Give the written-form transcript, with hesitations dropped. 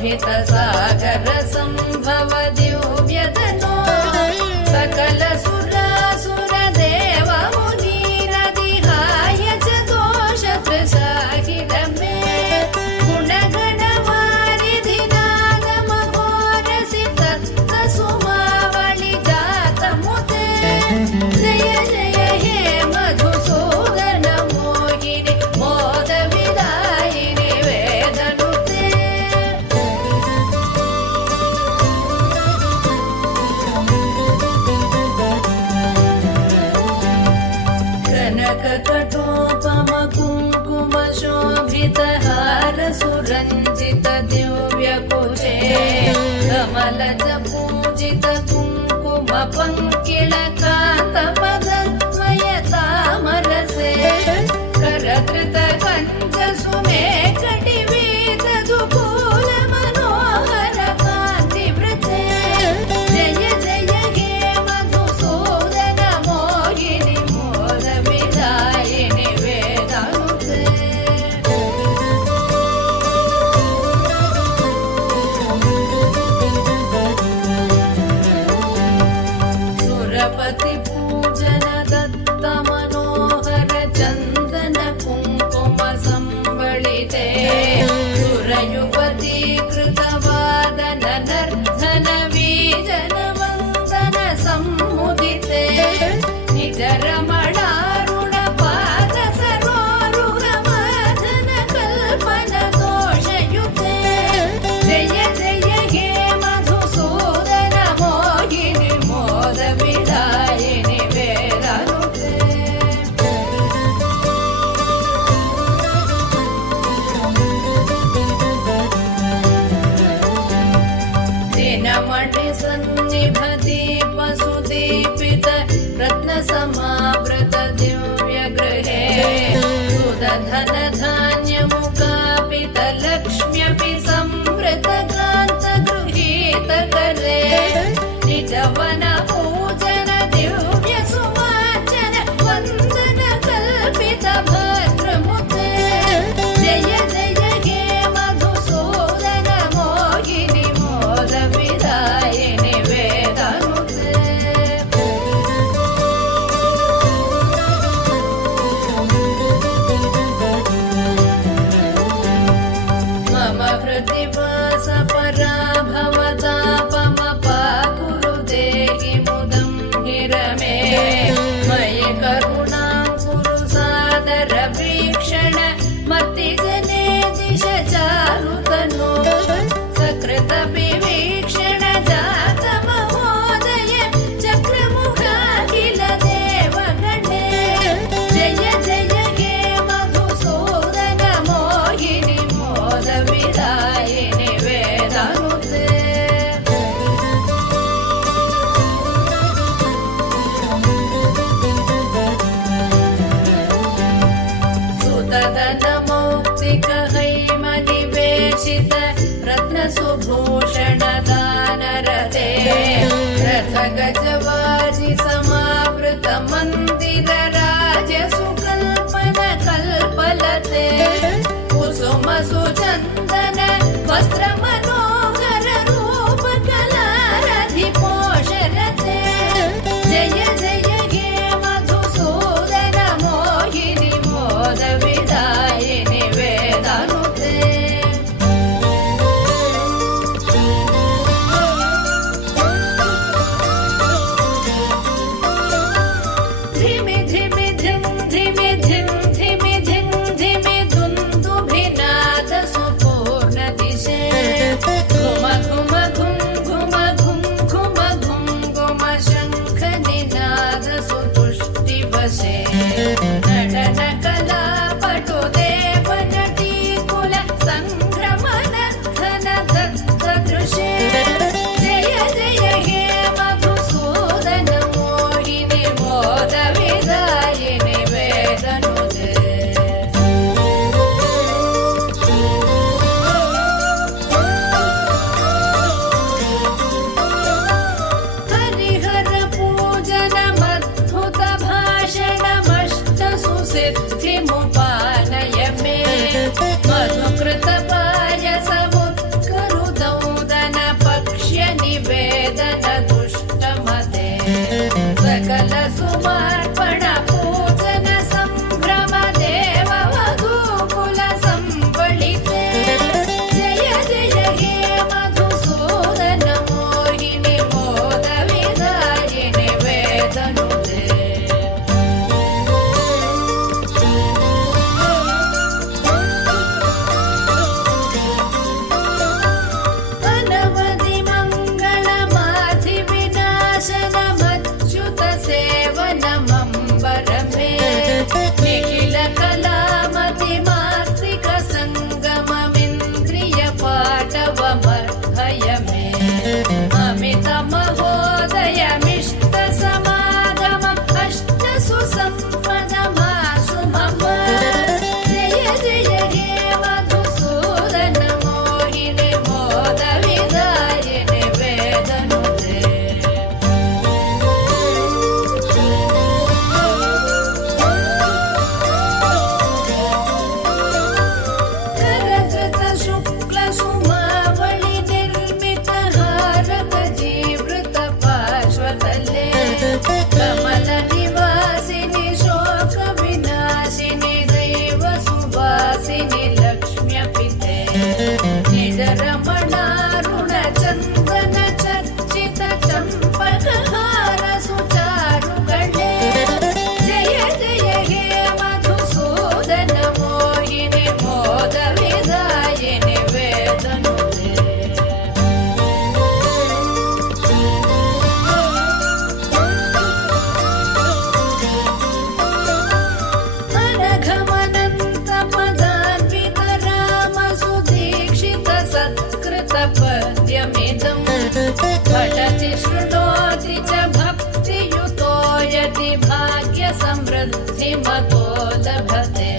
शोभितसागर सम्भव दिव्यतनो सकल सुरासुर देव मुनीरदिहाय च दोष त्रिसाहिर मे गुणगण वारिधि नागम घोरसि तत्त सुमावळि जात मुते जय जय हे मधुसूदन मोहिनि मोद विदायिनि वेदनुते कनककटोपम कुङ्कुम शोभितहार सुरञ्जित दिव्यकुचे कमलज पूजित कुङ्कुम पङ्किलकान्त पदद्वयतामरसे करकृत कञ्ज सुमेकटिवेद दुकूल मनोहर कान्तिवृते जय जय हे मधुसूदन मोहिनि मोद विदायिनि वेदनुते सुरपति पूजन दत्त मनोहर चन्दन कुङ्कुम संवलिते सुरयुवती कृतवादन नर्धन वीजन वन्दन सम्मुदिते निज रमणारुण पाद सरोरुह माधन कल्पन दोषयुते जय जय हे मधुसूदन मोहिनि मोद विदायिनि वेदनुते दिनमणि सन्निभ दीप सुदीपित रत्न समावृत दिव्य गृहे सुदधन धान्य मुकापित लक्ष्म्यपि संवृत कान्त गृहीत करे निजवन पूजन दिव्य सुवाचन वन्दन कल्पित भद्रमुते जय जय हे मधुसूदन मोहिनि मोद विदायिनि वेदनुते मम हृदि वास पराभवतापमपाकुरु देहि मुदं हिरमे मयि करुणां कुरु सादर वीक्षण मतिजने दिश चारुतनो सकृत विवीक्षण जात महोदय चक्रमुखाखिल देवगणे जय जय हे मधुसूदन मोहिनि मोद विदायिनि वेदनुते काव्यमिदम् पठति शृणोति च भक्तियुतो यति भाग्यसमृद्धिमतो लभते